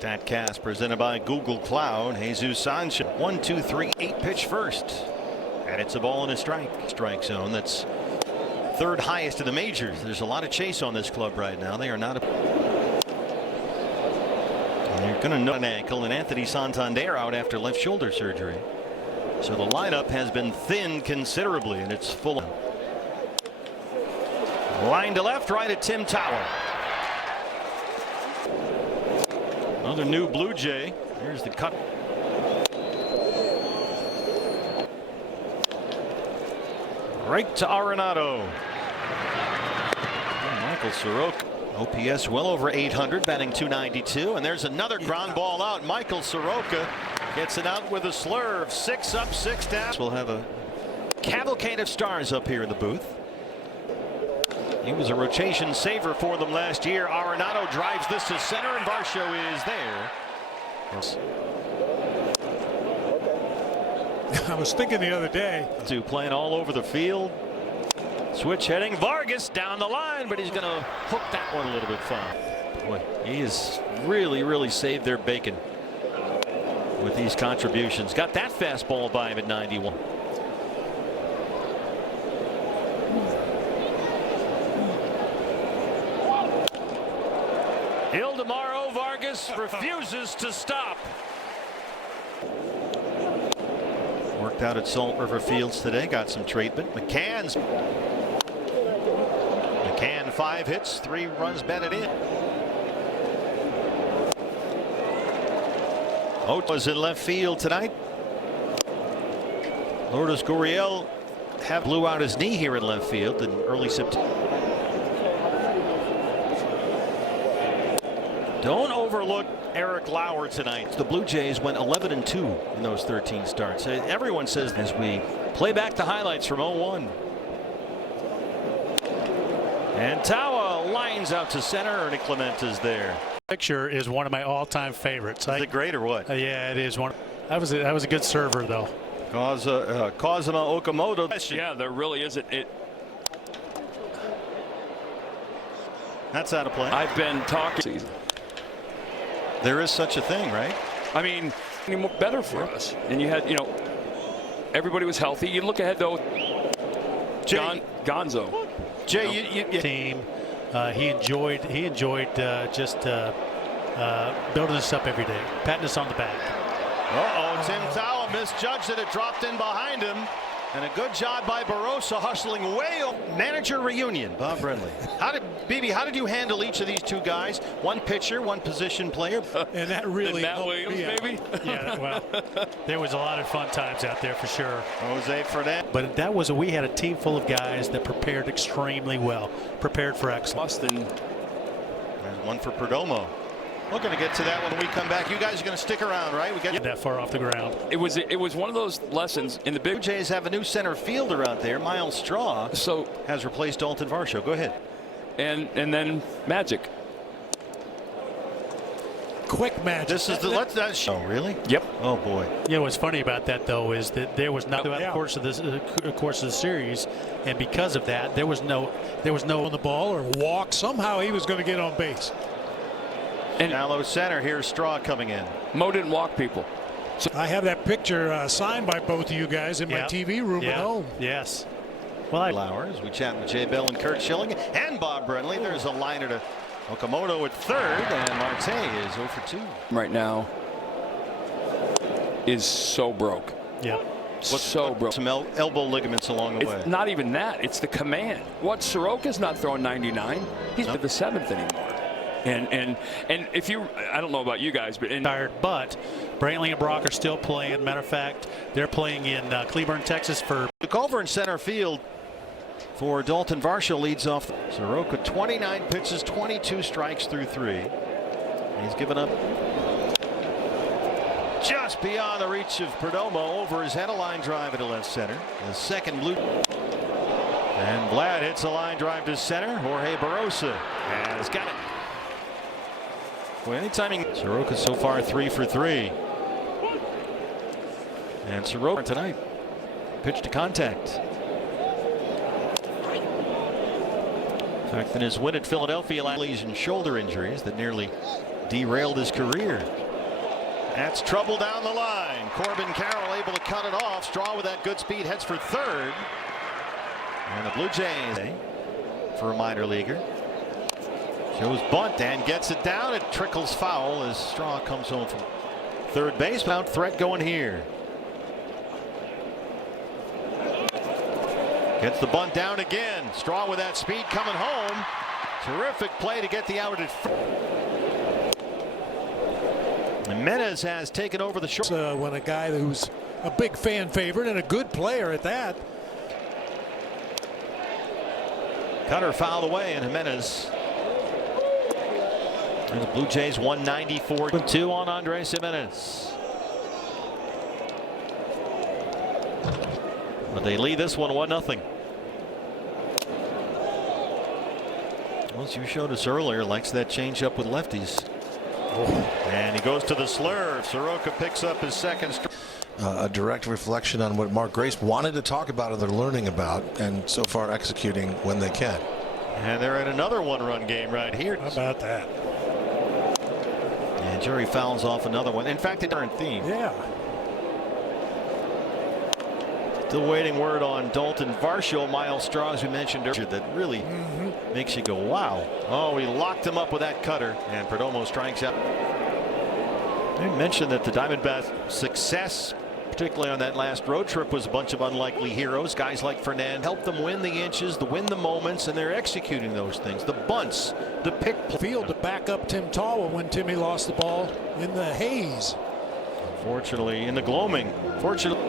StatCast presented by Google Cloud. Jesus Sanchez. 1, 2, 3, 8 pitch first. And it's a ball in a strike zone. That's third highest in the majors. There's a lot of chase on this club right now. They are not. And you're going to know an ankle, and Anthony Santander out after left shoulder surgery. So the lineup has been thinned considerably, and it's full. Line to left, right at Tim Tower. Another new Blue Jay. Here's the cut. Right to Arenado. Michael Soroka. OPS well over 800, batting .292, and there's another ground ball out. Michael Soroka gets it out with a slurve. 6 up, 6 down. We'll have a cavalcade of stars up here in the booth. He was a rotation saver for them last year. Arenado drives this to center, and Varsho is there. Yes. I was thinking the other day. Playing all over the field. Switch heading. Vargas down the line, but he's going to hook that one a little bit far. Boy, he has really saved their bacon with these contributions. Got that fastball by him at 91. Hill tomorrow. Vargas refuses to stop. Worked out at Salt River Fields today. Got some treatment. McCann 5 hits, 3 runs batted in. Oat was in left field tonight. Lourdes Gurriel blew out his knee here in left field in early September. Don't overlook Eric Lauer tonight. The Blue Jays went 11-2 in those 13 starts. Everyone says as we play back the highlights from 0-1. And Tawa lines out to center. Ernie Clement is there. Picture is one of my all-time favorites. Is it great or what? Yeah, it is one. That was a good server though. Kazuma Okamoto. Yeah, there really isn't. That's out of play. I've been talking. There is such a thing, right? I mean, better for us. And you had, everybody was healthy. You look ahead though. Gonzo. Jay, team. He enjoyed just building us up every day, patting us on the back. Tim Towle misjudged it. It dropped in behind him. And a good job by Barossa hustling way up. Manager reunion, Bob Brenly. How did you handle each of these two guys? One pitcher, one position player. And that really Matt Williams, maybe? Yeah, well, there was a lot of fun times out there for sure. Jose Fernandez. But we had a team full of guys that prepared extremely well, prepared for excellence. There's one for Perdomo. We're going to get to that when we come back. You guys are going to stick around, right? We get that far off the ground. It was one of those lessons in the Blue Jays have a new center fielder out there. Miles Straw has replaced Dalton Varsho. Go ahead. And then Magic. Quick match. This is the show. Really? Yep. Oh boy. You know what's funny about that though is that there was not throughout the course of the series, and because of that there was no on the ball or walk. Somehow he was going to get on base. And shallow center. Here's Straw coming in. Mo didn't walk people. So I have that picture signed by both of you guys in my TV room at home. Yes. Well, Flowers. We chat with Jay Bell and Kurt Schilling and Bob Brenly. There's a liner to Okamoto at third, and Marte is 0 for 2. Right now is so broke. Yeah. So broke. Some elbow ligaments along the way. It's not even that. It's the command. What? Soroka's not throwing 99. He's to the 7th anymore. And if you, I don't know about you guys, but Brantley and Brock are still playing. Matter of fact, they're playing in Cleburne, Texas for the Culver in center field for Dalton Varsho leads off. Soroka 29 pitches, 22 strikes through 3. He's given up just beyond the reach of Perdomo. Over his head, a line drive into left center. The second Blue. And Vlad hits a line drive to center. Jorge Barossa has got it. Well, anytime Soroka so far 3 for 3. And Soroka tonight pitch to contact. In fact, in his win at Philadelphia, lesion shoulder injuries that nearly derailed his career. That's trouble down the line. Corbin Carroll able to cut it off. Straw with that good speed heads for third. And the Blue Jays for a minor leaguer. Shows bunt and gets it down. It trickles foul as Straw comes home from third base. Without threat going here. Gets the bunt down again. Straw with that speed coming home. Terrific play to get the out at first. Jimenez has taken over the short. When a guy who's a big fan favorite and a good player at that. Cutter fouled away, and Jimenez. And the Blue Jays 194-2 on Andres Jimenez. But they lead this one 1-0. Well, as you showed us earlier, likes that changeup with lefties. And he goes to the slurve. Soroka picks up his second strike. A direct reflection on what Mark Grace wanted to talk about and they're learning about, and so far executing when they can. And they're at another one-run game right here. How about that? And Jerry fouls off another one. In fact, it's a different theme. Yeah. Still waiting word on Dalton Varsho. Miles Straw, as we mentioned earlier, that really makes you go, wow. Oh, he locked him up with that cutter, and Perdomo strikes out. I mentioned that the Diamondbacks' success, particularly on that last road trip, was a bunch of unlikely heroes. Guys like Fernand helped them win the inches, to win the moments, and they're executing those things. The bunts, the pick. Field to back up Tim Tawa when Timmy lost the ball in the haze. Unfortunately, in the gloaming. Fortunately.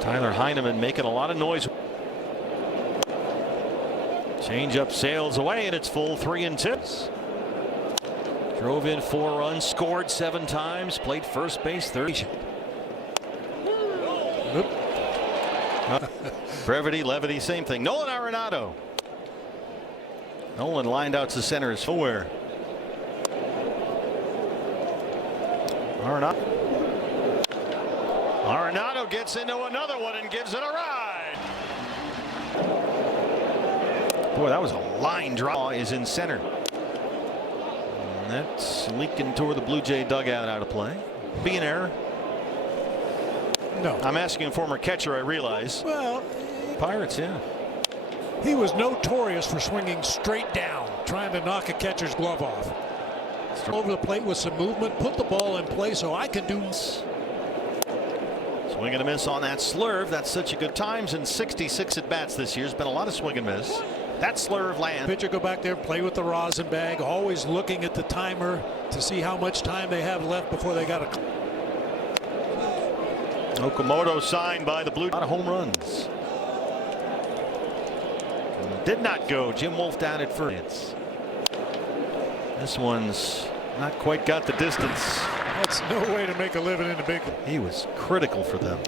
Tyler Heineman making a lot of noise. Changeup sails away, and it's full 3-2. Drove in 4 runs, scored 7 times, played first base, third. Brevity, levity, same thing. Nolan Arenado. Nolan lined out to center is nowhere. Arenado gets into another one and gives it a ride. Boy, that was a line draw. Is in center. And that's leaking toward the Blue Jay dugout out of play. Be an error. No. I'm asking a former catcher, I realize. Well, Pirates, yeah. he was notorious for swinging straight down, trying to knock a catcher's glove off. Over the plate with some movement, put the ball in play so I can do. Swing and a miss on that slurve. That's such a good times, and 66 at bats this year. There's been a lot of swing and miss. That slurve lands. Pitcher go back there, play with the rosin bag, always looking at the timer to see how much time they have left before they got a. Okamoto signed by the Blue. A lot of home runs. Did not go. Jim Wolf down at first. This one's not quite got the distance. That's no way to make a living in the big. He was critical for them.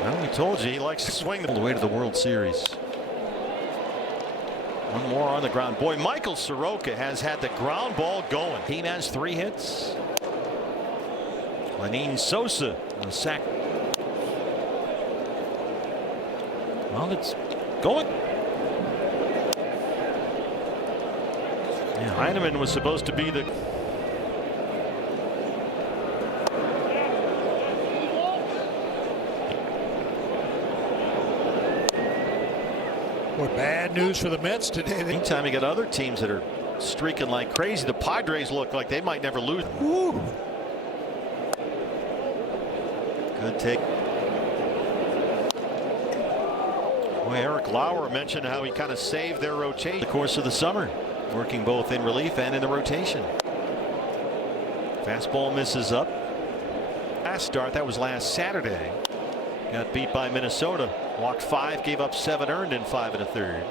Well, we told you he likes to swing all the way to the World Series. One more on the ground. Boy, Michael Soroka has had the ground ball going. He has 3 hits. Lenine Sosa on a sack. Well, it's going. Yeah, Heineman was supposed to be the. What bad news for the Mets today. Meantime, you got other teams that are streaking like crazy. The Padres look like they might never lose. Woo. Good take. Well, Eric Lauer mentioned how he kind of saved their rotation the course of the summer, working both in relief and in the rotation. Fastball misses up. Last start, that was last Saturday. Got beat by Minnesota. Walked 5, gave up 7 earned in 5 1/3.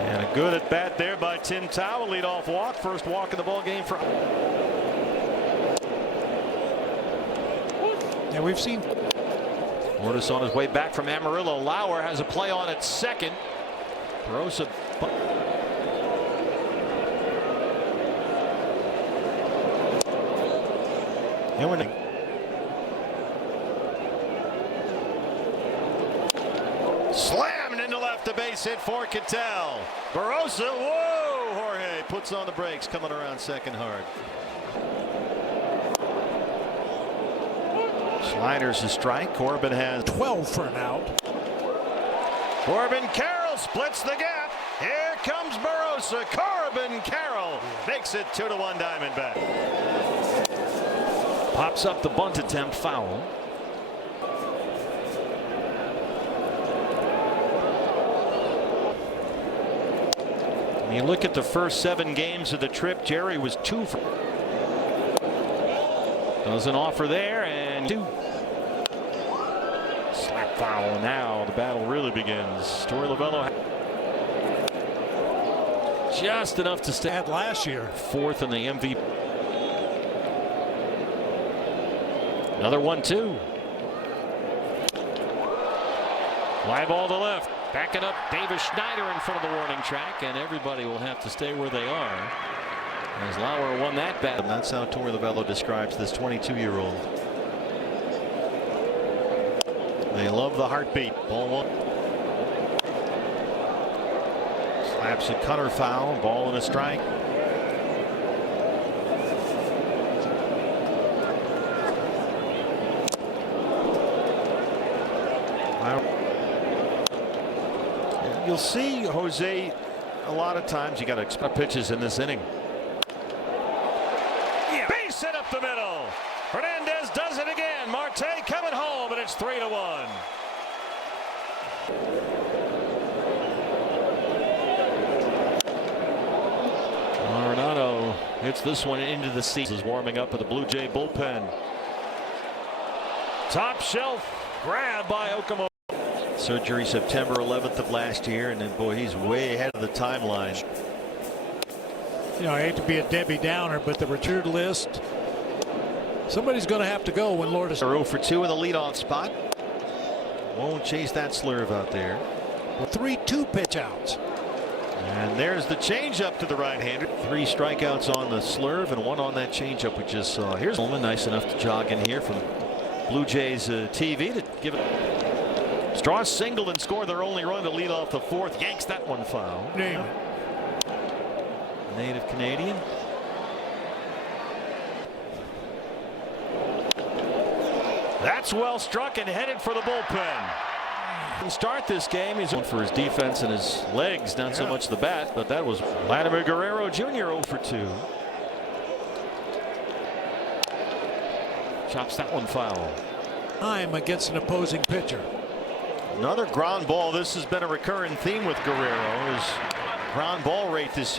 And a good at bat there by Tim Tawa. Leadoff walk. First walk in the ball game for. Yeah, we've seen. Mortis on his way back from Amarillo. Lauer has a play on at second. Throws a. And when Slammed into left, a base hit for Cattell. Barossa, whoa! Jorge puts on the brakes, coming around second hard. Sliders a strike. Corbin has 12 for an out. Corbin Carroll splits the gap. Here comes Barossa. Corbin Carroll makes it 2-1 Diamondback. Pops up the bunt attempt, foul. When you look at the first 7 games of the trip, Jerry was 2 for. Does an offer there and 2. Slap foul. Now the battle really begins. Torey Lovullo just enough to stay Had last year. 4th in the MVP. Another 1-2. Fly ball to left. Backing up Davis Schneider in front of the warning track, and everybody will have to stay where they are. As Lauer won that bat. And that's how Torey Lovullo describes this 22-year-old. They love the heartbeat. Ball 1. Slaps a cutter foul. Ball and a strike. You'll see Jose a lot of times. You got to expect pitches in this inning. Base hit up the middle. Hernandez does it again. Marte coming home, and it's 3-1. Arenado hits this one into the seat. Is warming up at the Blue Jay bullpen. Top shelf grab by Okamoto. Surgery September 11th of last year, and then boy, he's way ahead of the timeline. You know, I hate to be a Debbie Downer, but the return list, somebody's going to have to go when Lourdes. 0 for 2 in the leadoff spot. Won't chase that slurve out there. 3-2 pitch outs. And there's the changeup to the right-hander. 3 strikeouts on the slurve and 1 on that changeup we just saw. Here's Coleman, nice enough to jog in here from Blue Jays TV to give it. Straws singled and scored their only run to lead off the 4th. Yanks that one foul. Name it. Native Canadian. That's well struck and headed for the bullpen. Can start this game. He's on for his defense and his legs, not so much the bat, but that was Vladimir Guerrero Jr. 0 for 2. Chops that one foul. Time against an opposing pitcher. Another ground ball. This has been a recurring theme with Guerrero. His ground ball rate this.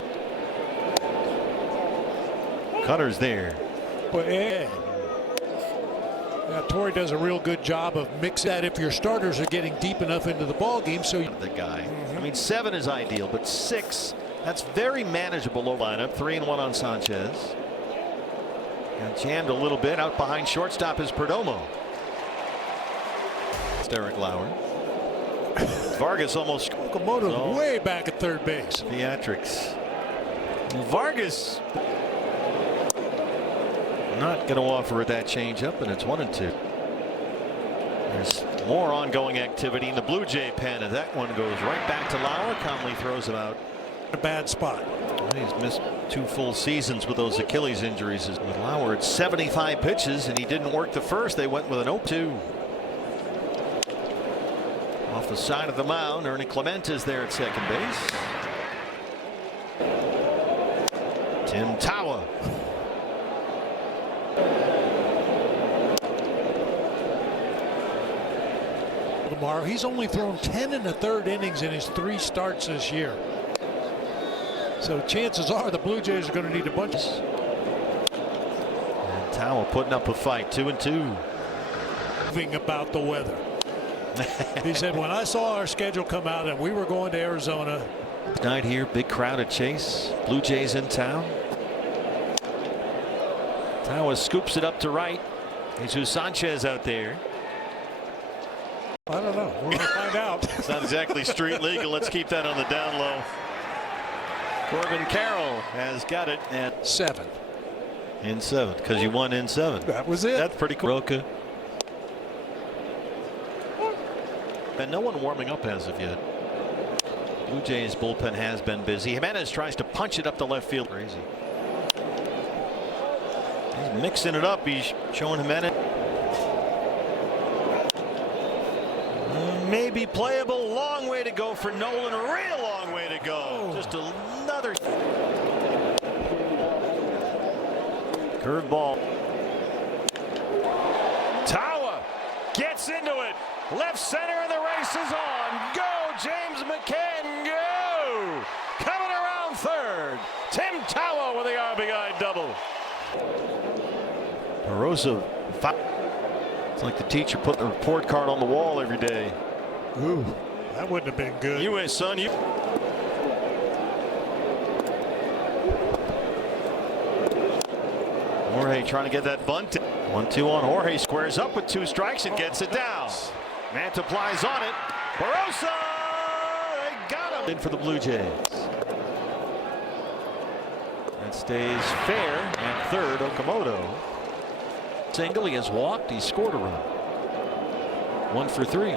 Cutter's there. But yeah, Torey does a real good job of mixing that if your starters are getting deep enough into the ball game. So the guy. I mean, 7 is ideal, but 6, that's very manageable low lineup. 3-1 on Sanchez. Got jammed a little bit out behind shortstop is Perdomo. It's Derek Lauer. Vargas almost. Okamoto's way back at third base. Theatrics. Vargas not going to offer that changeup, and it's 1-2. There's more ongoing activity in the Blue Jay pen, and that one goes right back to Lauer. Conley throws him out. A bad spot. He's missed 2 full seasons with those Achilles injuries. With Lauer at 75 pitches, and he didn't work the first. They went with an 0-2. Off the side of the mound, Ernie Clement is there at second base. Tim Tawa. Tomorrow, he's only thrown 10 1/3 innings in his 3 starts this year. So chances are the Blue Jays are going to need a bunch. And Tawa putting up a fight. 2-2. Moving about the weather. He said, when I saw our schedule come out and we were going to Arizona. Night here, big crowd at Chase. Blue Jays in town. Tawa scoops it up to right. Jesus Sanchez out there. I don't know. We're going to find out. It's not exactly street legal. Let's keep that on the down low. Corbin Carroll has got it at 7. In 7, because you won in 7. That was it. That's pretty cool. Roca. And no one warming up as of yet. Blue Jays bullpen has been busy. Jimenez tries to punch it up the left field. Crazy. He's mixing it up. He's showing Jimenez. Maybe playable. Long way to go for Nolan. A real long way to go. Just another curveball. Tawa gets into it. Left center, and the race is on. Go, James McCann, go! Coming around third. Tim Tawa with the RBI double. Barossa. It's like the teacher putting the report card on the wall every day. Ooh, that wouldn't have been good. You win, son. You. Jorge trying to get that bunt. 1-2 on Jorge. Squares up with 2 strikes and gets it down. Manta applies on it. Barossa! They got him. In for the Blue Jays. That stays fair at third. Okamoto. Single. He has walked. He scored a run. 1 for 3.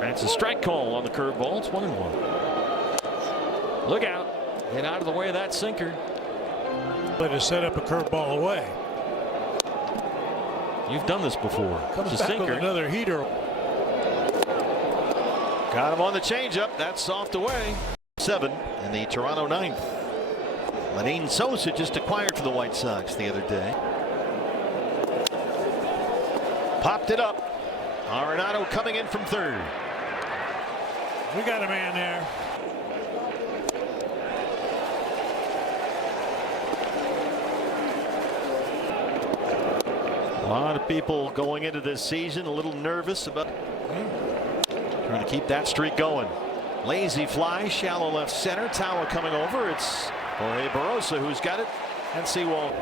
That's a strike call on the curveball. It's 1-1. Look out. Get out of the way of that sinker. But to set up a curveball away. You've done this before. Comes it's a back sinker. with another heater. Got him on the changeup. That's soft away. 7 in the Toronto 9th. Lenine Sosa just acquired for the White Sox the other day. Popped it up. Arenado coming in from third. We got a man there. A lot of people going into this season a little nervous about trying to keep that streak going. Lazy fly, shallow left center. Tawa coming over. It's Jorge Barossa who's got it, and Seawald.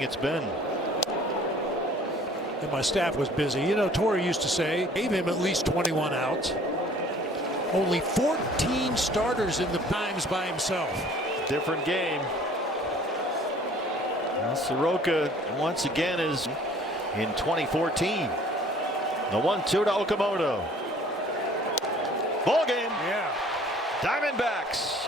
It's been. And my staff was busy. You know, Torre used to say, gave him at least 21 outs. Only 14 starters in the times by himself. Different game. Well, Soroka once again is in 2014. The 1-2 to Okamoto. Ball game. Yeah. Diamondbacks